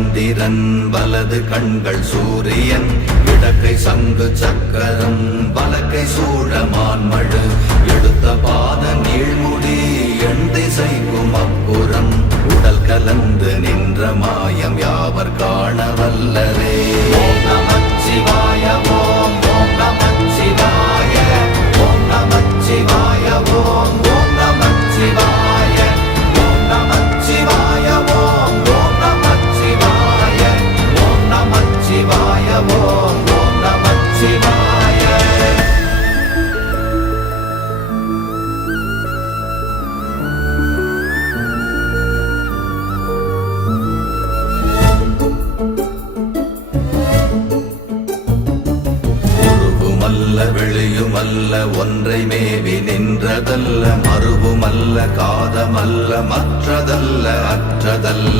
சந்திரன் வலது கண்கள் சூரியன் இடக்கை சங்கு சக்கரம் வலக்கை சூழமான்மழு எடுத்த பாத நீழ்முடி எண் திசைக்கும் அப்புறம் உடல் கலந்து நின்ற மாயம் யாவர் காண வல்லரே. ஓம் நமச்சிவாய ஓம் ஓம் நமச்சிவாய ஓம் நமச்சிவாய ஓம் ஓம் நமச்சிவாய ஓம் நமச்சிவாய ஓம் ஓம் நமச்சிவாய ஓம் நமச்சிவாய ஓம் ஓம் நமச்சிவாய. வெளியுமல்ல ஒன்றை மேவி நின்றதல்ல மறுவுமல்ல காதமல்ல மற்றதல்ல அற்றதல்ல